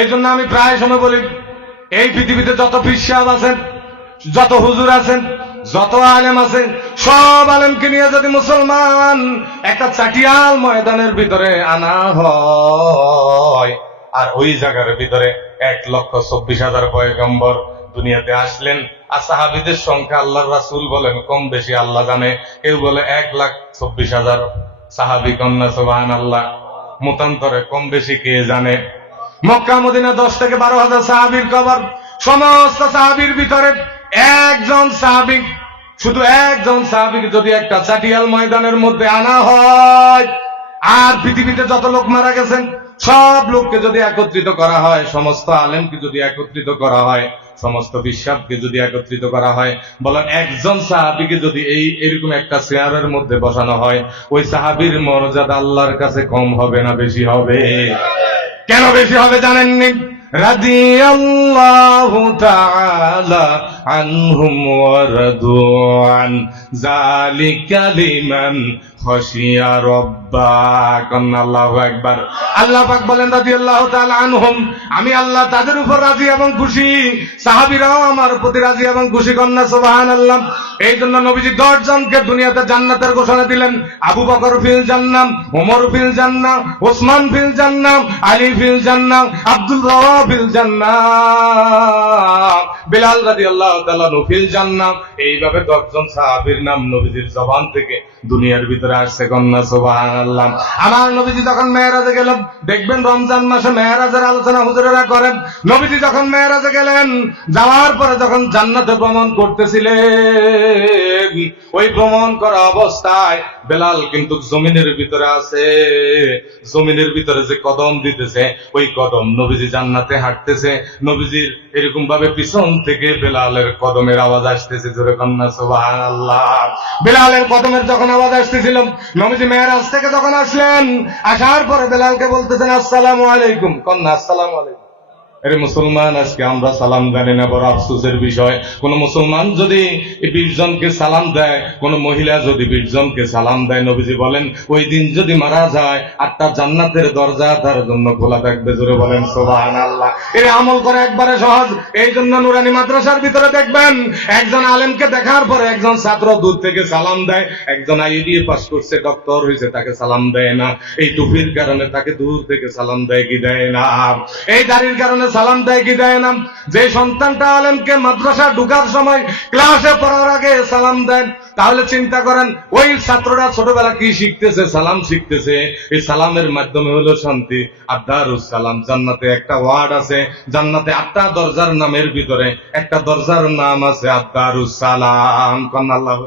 এই জন্য আমি প্রায় সময় বলি, এই পৃথিবীতে যত পিসাব আছেন, যত হুজুর আছেন, যত আলেম আছেন, সব আলেমকে নিয়ে যদি মুসলমান একটা চাটিয়াল ময়দানের ভিতরে আনা হয়, আর ওই জায়গার ভিতরে এক লক্ষ চব্বিশ হাজার পয়গম্বর দুনিয়াতে আসলেন, আর সাহাবিদের সংখ্যা আল্লাহ রাসুল বলেন, কম বেশি আল্লাহ জানে। কেউ বলে এক লাখ চব্বিশ হাজার সাহাবি কন্যা সোহান আল্লাহ মতান্তরে কম বেশি কে জানে? মক্কা মদিনা দশ থেকে বারো হাজার সাহাবির কবর। সমস্ত সাহাবির ভিতরে একজন সাহাবিক শুধু একজন সাহাবিক যদি একটা চাটিয়াল ময়দানের মধ্যে আনা হয়, আর পৃথিবীতে যত লোক মারা গেছেন, সব লোককে যদি একত্রিত করা হয়, সমস্ত আলেমকে যদি একত্রিত করা হয়, সমস্ত বিশ্বাসকে যদি একত্রিত করা হয়, বলেন একজন সাহাবিকে যদি এই এরকম একটা চেয়ারের মধ্যে বসানো হয়, ওই সাহাবির মর্যাদা আল্লাহর কাছে কম হবে না বেশি হবে? কেন বেশি হবে জানেননি? রাজি আল্লাহ আনহুম ওয়ারাদুআন যালিকা লিমান খশিয়া রব্বাক আল্লাহু আকবার। আল্লাহ পাক বলেন রাদিয়াল্লাহু তাআলা আনহুম, আমি আল্লাহ তাদের উপর রাজি এবং খুশি। সাহাবীরাও আমার প্রতি রাজি এবং খুশি কন্যা, সুবহানাল্লাহ। এই জন্য নবীজি দশ জনকে দুনিয়াতে জান্নাতের ঘোষণা দিলেন। আবু বকর ফিল জান্নাম ওমর ফিল জান্নাম ওসমান ফিল জান্নাম আলী ফিল জান্নাম আব্দুল রাওয়া ফিল জান্নাম বিলাল রাদিয়াল্লাহু তাআলা ফিল জান্নাম এইভাবে দশজন সাহাবীর নাম নবীজির জবান থেকে দুনিয়ার ভিতরে আমার নবীজি যখন মেয়েরাজে গেলেন, দেখবেন রমজান মাসে মেয়েরাজের আলোচনা হুজুরেরা করেন। নবীজি যখন মেয়েরাজে গেলেন, যাওয়ার পরে যখন জান্নাতে ভ্রমণ করতেছিলেন, ওই ভ্রমণ করা অবস্থায় বেলাল কিন্তু জমিনের ভিতরে আছে। জমিনের ভিতরে যে কদম দিতেছে, ওই কদম নবীজি জান্নাতে হাঁটতেছে। নবীজির এরকম ভাবে পিছন থেকে বেলালের কদমের আওয়াজ আসতেছে, জোরে কন্যা সুবাহান বেলালের কদমের যখন আওয়াজ আসতেছিল, নবীজি মেয়েরাজ থেকে যখন আসলেন, আসার পরে বেলালকে বলতেছেন, আসসালামু আলাইকুম। কন্যা, আসসালামু আলাইকুম। আরে মুসলমান, আজকে আমরা সালাম জানি না বড় আফসোসের বিষয়। কোন মুসলমান যদি বিশ সালাম দেয়, কোন মহিলা যদি বিশ সালাম দেয়, নবীজি বলেন, ওই দিন যদি মারা যায়, আটটা জান্নাতের দরজা তার জন্য খোলা থাকবে, জোরে বলেন সোবাহান আল্লাহ এর আমল করে একবারে সহজ, এই জন্য নুরানি মাদ্রাসার ভিতরে দেখবেন, একজন আলেমকে দেখার পরে একজন ছাত্র দূর থেকে সালাম দেয়, একজন আইডিএ পাস করছে, ডক্টর হয়েছে তাকে সালাম দেয় না। এই টুপির কারণে তাকে দূর থেকে সালাম দেয় কি দেয় না। এই দাড়ির কারণে সালাম দেয় কি দেয় না? যে সন্তানটা আলেমকে মাদ্রাসা ঢুকার সময় ক্লাসে পড়ার আগে সালাম দেন, তাহলে চিন্তা করেন, ওই ছাত্ররা ছোটবেলা কি শিখতেছে? সালাম শিখতেছে। এই সালামের মাধ্যমে হলো শান্তি। আদারুস সালাম জান্নাতে একটা ওয়ার্ড আছে, জান্নাতে আটটা দরজার নামের ভিতরে একটা দরজার নাম আছে আদারুস সালাম কন্যা আল্লাহ